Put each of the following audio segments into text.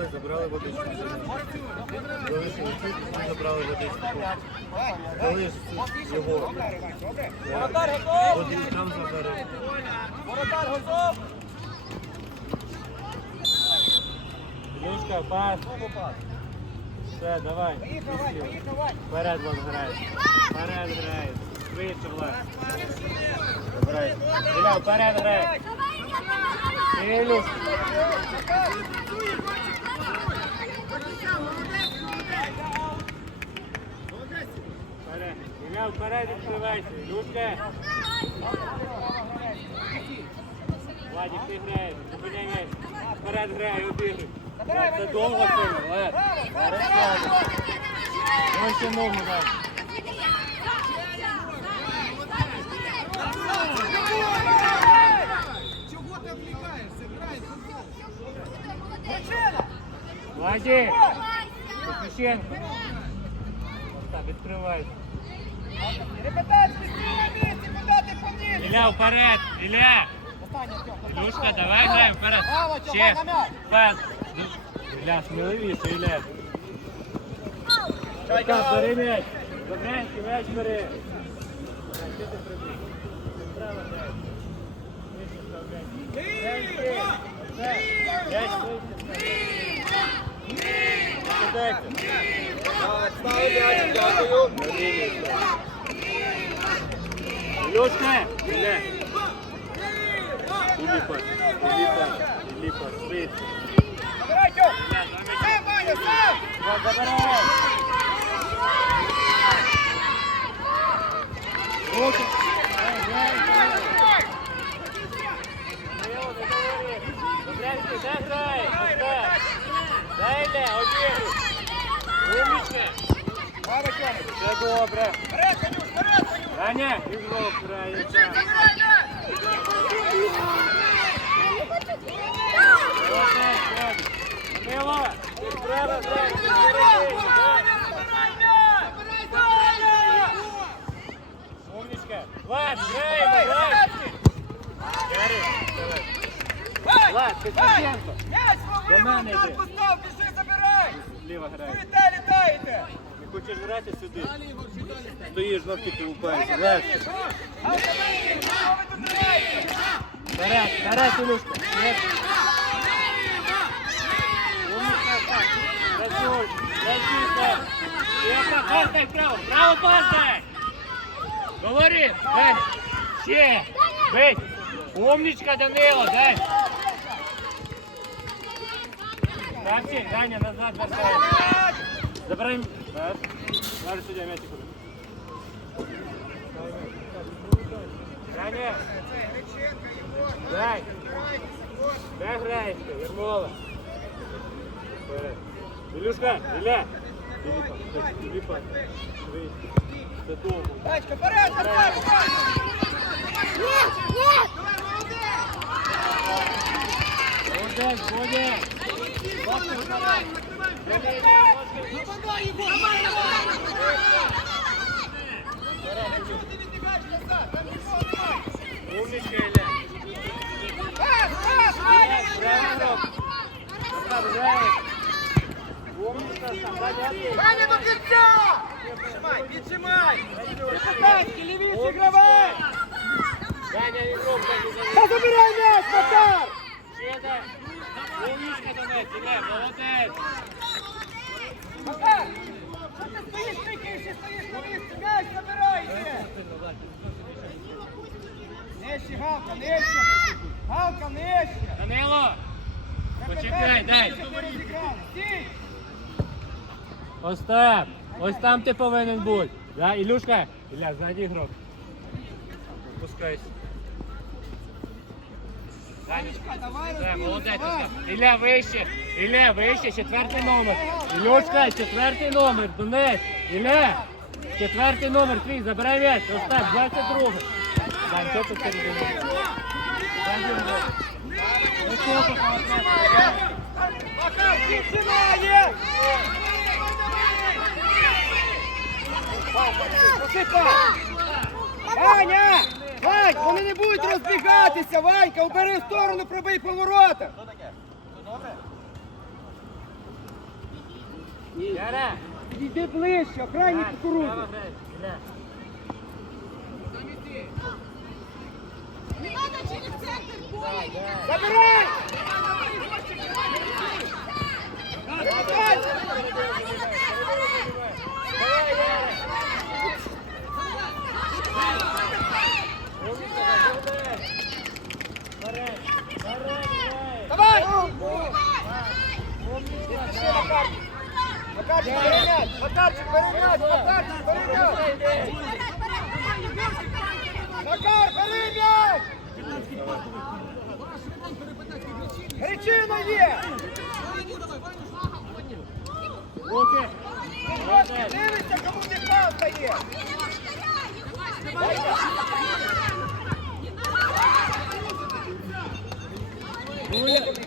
Вийшли, забрали водичку. Тут, і забрали водичку. Коли ж його Воротар готов! один там. Воротар готов! Люшка, пас. Все, давай. Пішли. Вперед Влад грає. Вперед грає. Швидше, Влад. Забирай. Іля, вперед грає. Ілюш. Вперед. Іля, вперед відкривайся. Люшка. Владик, ти граєш. Зупиняй м'яч. Вперед грає, обігруй. Забирай, Це Ванюша, довго давай. сильно, Влад. Браво, Зараз браво, Владик. Ось ще ногу дай. Чого ти влікаєшся? Грай футбол. Мужчина! Владик. Кузьмиченко. Так, відкривайся. Ілля, вперед! Ілля! Ілюшка, давай граємо вперед! Ще! Пас! Ілля, сміливіше, Ілля! Так, бери м'яч! Добрянський м'яч бери! Дякую. На лінії. Ілюшка! Ілля! Іллі пас, Іллі пас, Іллі пас, швидше. Забирай, Тьом! Сам, Ваня, сам! Забирай! Руки! Ей, грай, грай! Сміло, не говори! Добрянський, де грає? Поставь! Дай Ілля, обігруй! Умничка! Браво, добре! Вперед, Ванюш, вперед, Ванюш! Аня, ігрок грає! так. Молодець, Фредик! Сміло! Треба! Умничка! Влад, граємо, Влад! Зліва грає. Літає, літаєте! Хочеш грати сюди? Стоїш, жовті ти лупаєшся. Вперед, вперед, Ілюшка! Працюй, працюй, дай! Говори, Ще! Бить! Умничка, Данило, дай! Тапчик, Даня, назад вертаєш. Забирай. Пас. Далі суддя м'ячик. Даня, Це Греченко, Єгор, дай. грайте, Єгор. Де граєш ти, Ермола? Вперед. Ілюшка, Ілля. Філіпа, Філіпа. Швидше. Це довго. Тачка, вперед, вперед, вперед! Молодець, Бодя. Бабки Умничка. Направляєш. Умничка. Ваня до кінця! Піджимай, піджимай! Репетації, лівіше гравай! Даня, ігрок, Даня, Та забирай м'яч, Макар! Ще дай. Умничка, Донець, Ілля, молодець. Макар! Що ти стоїш, тикаєшся, стоїш на місці, м'яч забирай, іди! Нижче, Галка, нижче! Галка, нижче! Данило. Почекай, дай. Остап, ось там ти повинен бути. Да, Ілюшка, Ілля, ззаді ігрок. Опускайся. Ванечка, давай Все, розбілися, молодець, давай! Остап. Ілля вище, Ілля вище, четвертий номер. Ілюшка, четвертий номер, Донець. Ілля, четвертий номер твій, забирай м'яч. Остап, 22. Ваня! Вань, вони не будуть розбігатися, Ванька, убери в сторону, пробий поворота. Яра! Йди ближче, крайній кукурудзі грай. Іля. Не надо через центр поля. Забирай! Вперед! Вперед грай! Давай! Пішли, Макарчик. Макарчик, бери м'яч! Макарчик, бери м'яч! Макарчик, бери м'яч! Макар, бери м'яч! Гречина є! Руки! Дивишся, кому не палка є!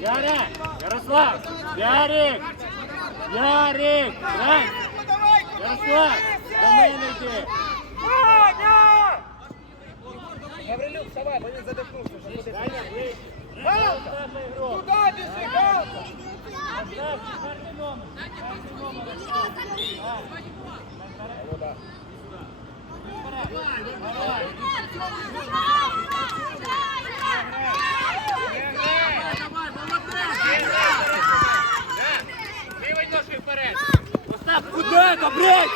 Яра! Ярослав! Ярик! Ярик! Ярослав! До мене йди! Ваня! Гаврилюк, вставай, бо він задихнувся. Галка! Туди біжи, Галка! Давай. Давай. Лівий ножки вперед! Остап, куди? Добрить!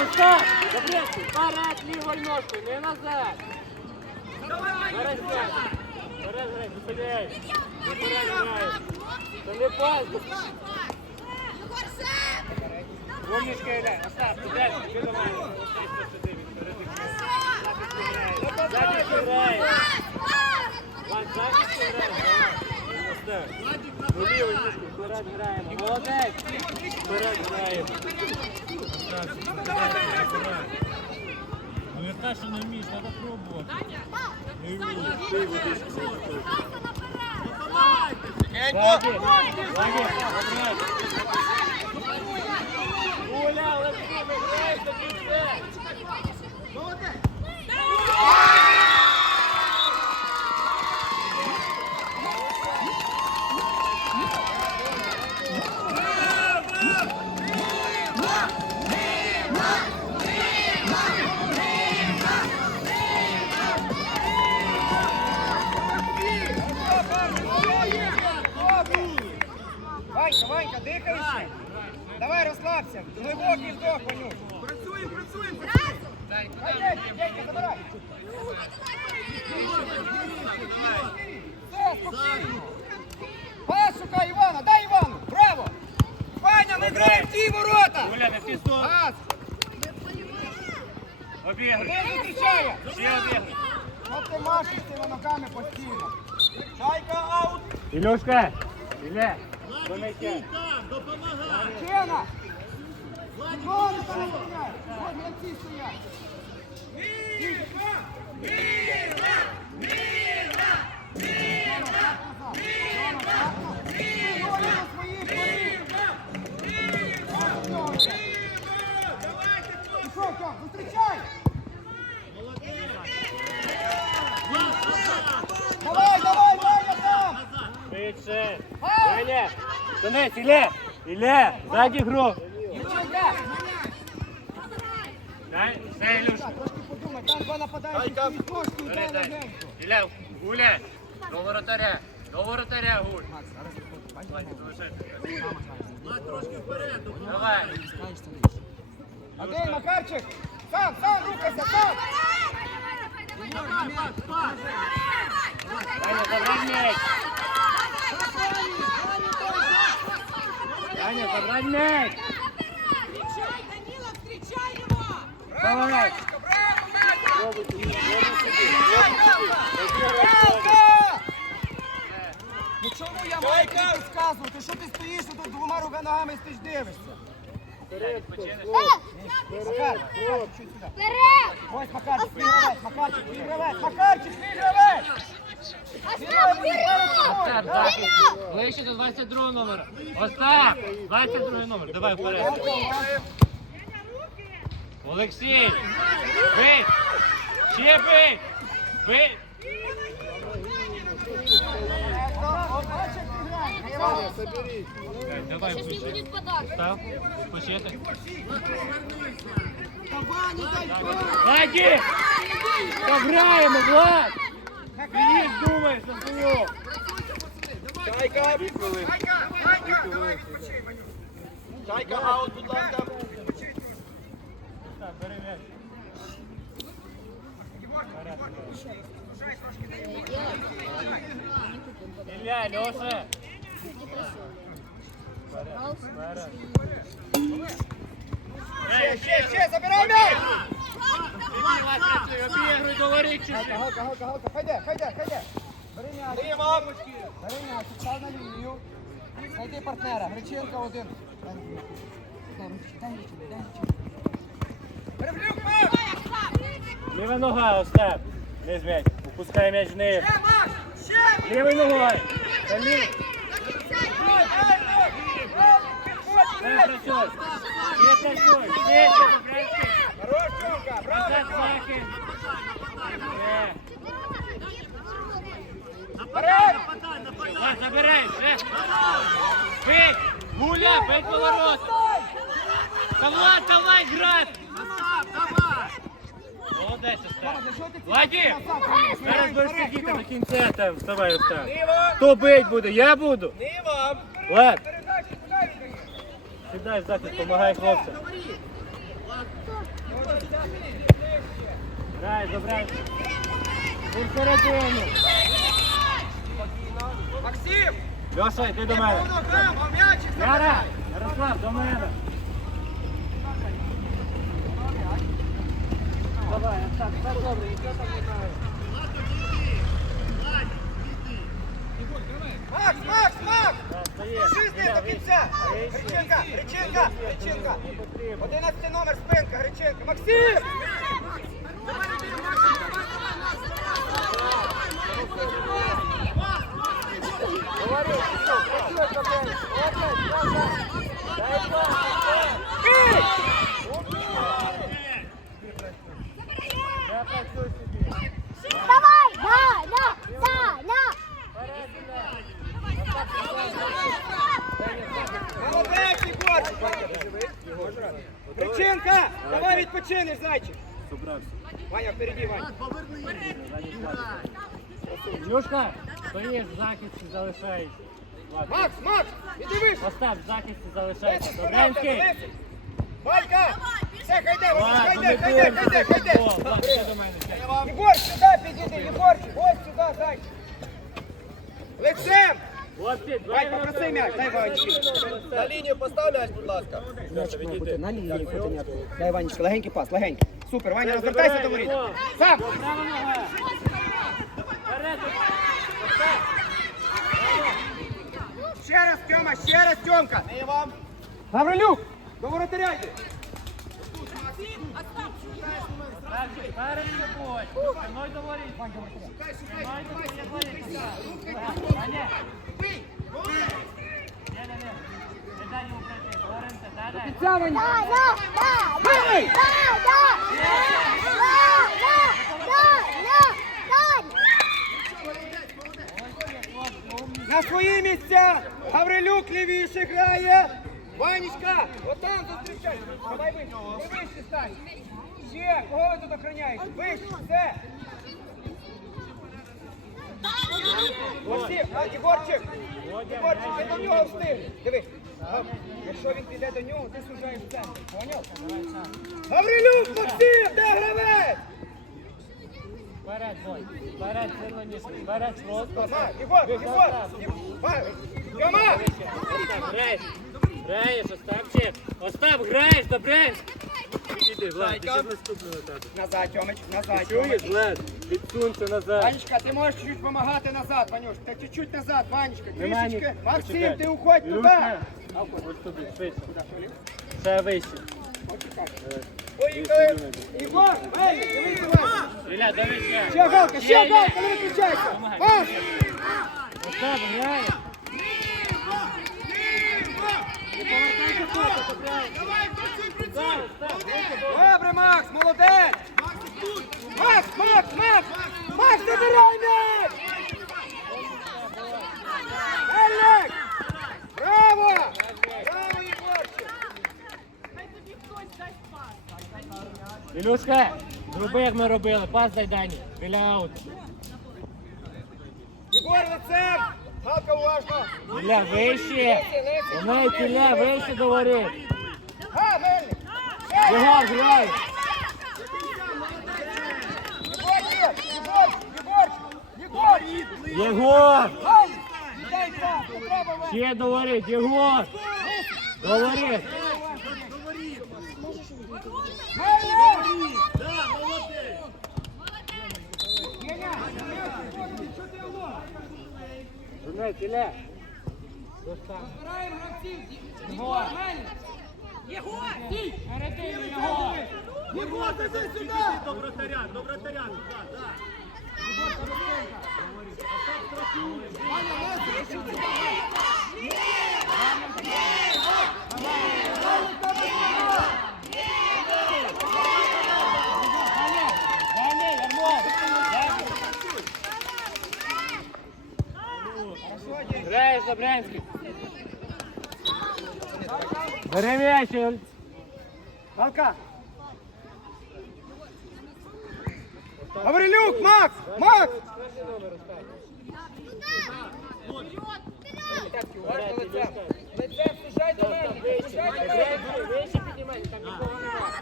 Остап! Добрить! Вперед лівою ножкою, не назад! Зараз м'яч! Вперед грай, зупиняй! Вперед грай! Це не пас! Умничка, Іля! Остап, туди, ти до мене! Захист грає! Ван, захист грає! Остап! Ну лівою ножкою вперед граємо! Молодець! Вперед граємо! Ну я кажу, що не вмієш, треба пробувати. Не вмієш, ти будеш. Ванька, Ванька, дихаєшся? Давай розслабся. Глибокий вдох, Ванюк. Працюємо, працюємо. Дай, Денька, забирай. Все, спокійно. Пас шукай Івана, дай Івану. Браво. Ваня, не грай в ті ворота. Оля, не сторони. Пас. Обігруй. Один зустрічає. Ще обігруй. Що ти машеш цими ногами постійно? Чайка аут. Ілюшка, Іля, до м'яча. Чена. Стоять. Пішов, Тьом, зустрічай! Давай, давай, Ваня там! Швидше. Ваня, Донець, Іля, Іля, ззаді гру. Дай, все, Ілюшка. Трошки подумай, там два нападаючі ножку і дай легенько. Іля, гуляй. До воротаря. До воротаря гуль. Давай. Окей, Макарчик! Сам, сам, рухайся, сам! Давай, давай, давай, давай! Пас, пас! Даня, забрай м'яч. Даня, забрай м'яч. Встречай, Данила, встречай его! Собі, пробуй собі. Розіграй Галка! Ну чому я маю тобі підказувати? Що ти стоїш тут двома рука ногами стоїш дивишся? Макар, Макар, чуть сюди. Ось Макарчик, твій гравець, Макарчик, твій гравець, Макарчик, твій Остап, захист. Ближче до 22 номера. Остап, 22 номер. Давай вперед. Олексій. Бий. Ще бий. Бий. Давай, Сейчас не будет подарок. Став! Пограємо, Влад! Сидиш, думаєш на свою. Чайка! Дві хвилини. Чайка, аут, будь ласка. Так, бери м'яч. Ілля, Льоша. Ще, ще, ще, забирай м'яч! Обігруй, нога, Остап. Не зм'ять. Опускай м'яч вниз. Лівою ногою. Працюй. Хорош, Е. Забирай, ще. Бить! Гуля, бить поворот! Та давай, град! Молодець, Остап. Владі! Зараз будеш сидіти до кінця там, вставай, Остап. Хто бить буде? Я буду? Влад, сідай в захист, помагай хлопцям. Грай, забрай. Ти. Максим! Льоша, йди до мене. Яра, Ярослав, до мене. Давай, так, так добре, нічого там не знаю. Макс, Макс, Макс! Іля, до кінця! Гриченка! Гриченка! Гриченка! 11 номер спинка, Гриченка! Максим! Говорю, працюй, працюй, Дай пас! Бій! Я працюю собі. Давай! Да, да, да, да! Молодець, Егорчик! Греченка, давай відпочинеш, зайчик! Собрався. Ваня, впереди, Ваня. Люшка, стоїш в захисті, залишаєшся. Макс, Макс, іди вище! Остап, в захисті залишайся. Лесик, вперед, Добренький. Лесик! Все, хайде, хайде, хайде, хайде, хайде! Егор, сюди підійди, Егорчик, ось сюди, зайчик! Лицем! Вань, попроси м'яч, дай Ванечки. На лінію поставляєш, будь ласка. М'ячик має бути на лінії котенятку. Дай Ванечка, легенький пас, легенький. Супер, Ваня, розвертайся до воріт. Сам! Нога. Вперед. Ще раз, Тьома, ще раз, Тьомка. Не вам. Гаврилюк, до воротаря йди. Ця Ваня. Да, да, да, да, да, да. На свої місця. Гаврилюк лівіше грає. Ванечка, отам зустрічай. Давай вище. Ти вище стань. Ще, кого ви тут охороняєте? Вище, все. Максим, а, Ігорчик. Ігорчик, ти до нього встиг. Диви. А, Якщо він піде до нього, ти сужаєш в центр. Поняв? Гаврилюк, Максим, де гравець? Вперед, бой. Вперед, сильно ніж. Вперед, Ігор. Граєш. Граєш, Остапчик. Остап, граєш, добре. Іди, Влад, ти ще наступлю на тебе. Назад, Тьомич, назад. Чуєш, Влад? Відсунься назад. Ванечка, ти можеш чуть-чуть допомагати назад, Ванюш. Та чуть-чуть назад, Ванечка, Нема ні- трішечки. Максим, Почекай. ти уходь туди. Ось туди, швидше. Ще вище. Ігор, Ваня, дивись, Ваня. Ілля, не виключайся. Пас. Остап, грає. Добре, Макс, молодець. Макс, Макс, Макс. Макс, забирай м'яч. Елек. Ілюшка, зроби, як ми робили. Пас дай Дані. Біля аут. Єгор, лицем! Галка, уважно! Ілля, вище. Вони Ілля, вище говори. Га, Мельник! Єгор, грай. Єгор! Єгор! Єгор! Єгор. Гай! Віддай пас, не треба Мельник! Ще говорить, Єгор. Говори. Мельник! Донець, Ілля. Збираємо гравців. Єгор, Мельник. Єгор, стій. Єгор. Єгор, ти сюди! До вратаря, до вратаря. Так, так. Дані, Ярмо. Грає Забрянський. Бери м'яч. Іль. Галка! Гаврилюк, Макс! Макс! Уважно лицем! Лицем, слушай до мене! Слушай до мене! Вище піднімай, там нікого немає.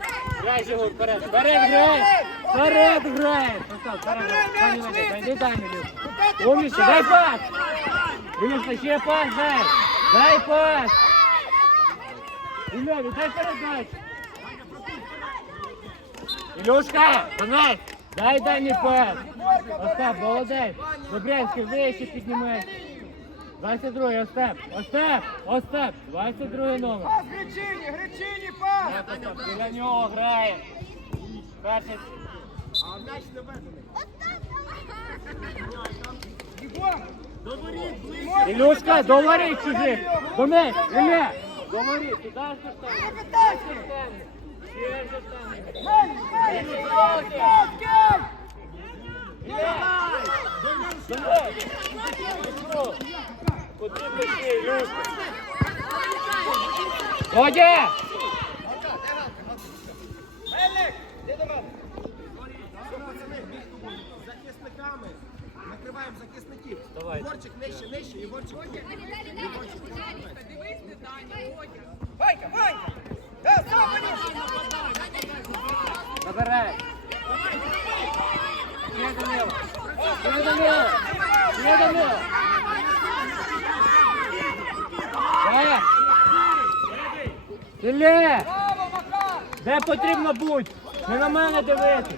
Грай, Єгор, вперед. Вперед грай. Вперед грай. Остап, вперед грай. Пані Надя, дай Дані, Люк. Умніше, дай пас. Ілюшка, ще пас дай. Дай пас. Ілля, дай передачу. Ілюшка, Донець, дай Дані пас. Остап, молодець. Добрянський, вище піднімай. 22 Остап, Остап, Остап, 22 номер. Пас Гречині, Гречині, пас! Остап, біля нього грає. Перший. Бігом! Ілюшка, довари чужих. Донець, Ілля, довари, туди ж там. Донець. Потрібно ще, Ілюшка. Водя! Мельник! Де до мене? Захисниками. Накриваємо захисників. Давай. Єгорчик нижче, нижче, Єгорчик. Дивись, не Даня, Водя. Ванька, Ванька! Да, сам мені! Забирай. Ще Данило. Ще Данило. Ще Данило. Е! Ілля! Де потрібно бути? Не на мене дивитися.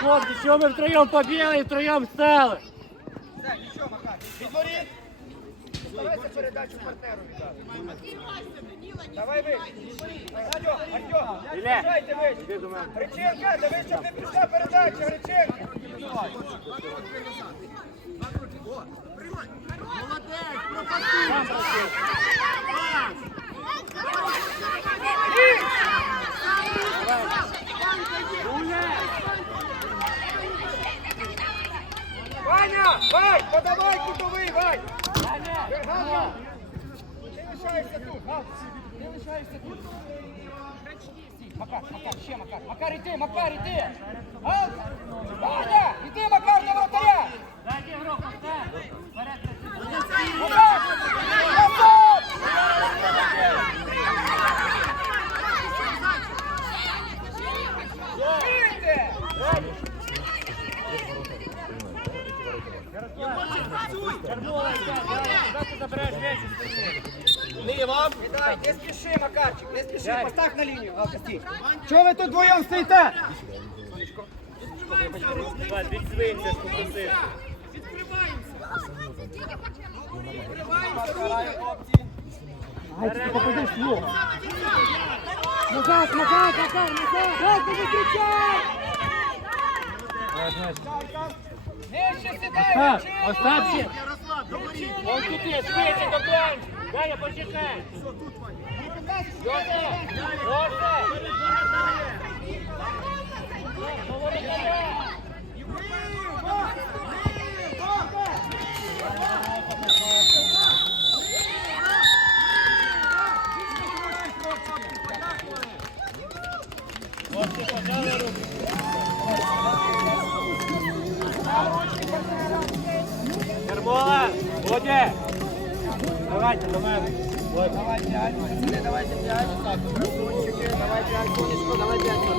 Хлопці, що ми втроєм побігли і втроєм стали? Все, нічого, Макар. Відворіт! Старайся передачу партнеру. Давай ви. Артем, Артем, Дайте ви. Греченка, дивись, щоб не пішла передача. Молодець. Гуляй. Ваня, Вань, подавай кутовий, Вань. Ти лишаєшся тут. Ти лишаєшся тут. Макар, Макар, ще Макар. Макар, іди, Макар, іди. Ваня, іди, Макар, до вратаря. Дайте ігрок, Остап. Вперед, Макар, Макар. Вийди. Вернула, Куда ти забираєш м'яч із спини? Не вам. Віддай, не спіши, Макарчик, не спіши, Дай. постав на лінію, Галка, стій. Чого ви тут двоєм стоїте? Відсвинься. Ай, ти попадеш в ногу. Назад, назад, назад, назад. Не кричай! Нижче сідай, Остап, Остап. Ярослав, говори. Ось тут є, швидше до Дані. Даня, почекай. Давайте, давайте. Давай п'ять, давайте п'ять. Давайте п'ять, сонечко, давай п'ять.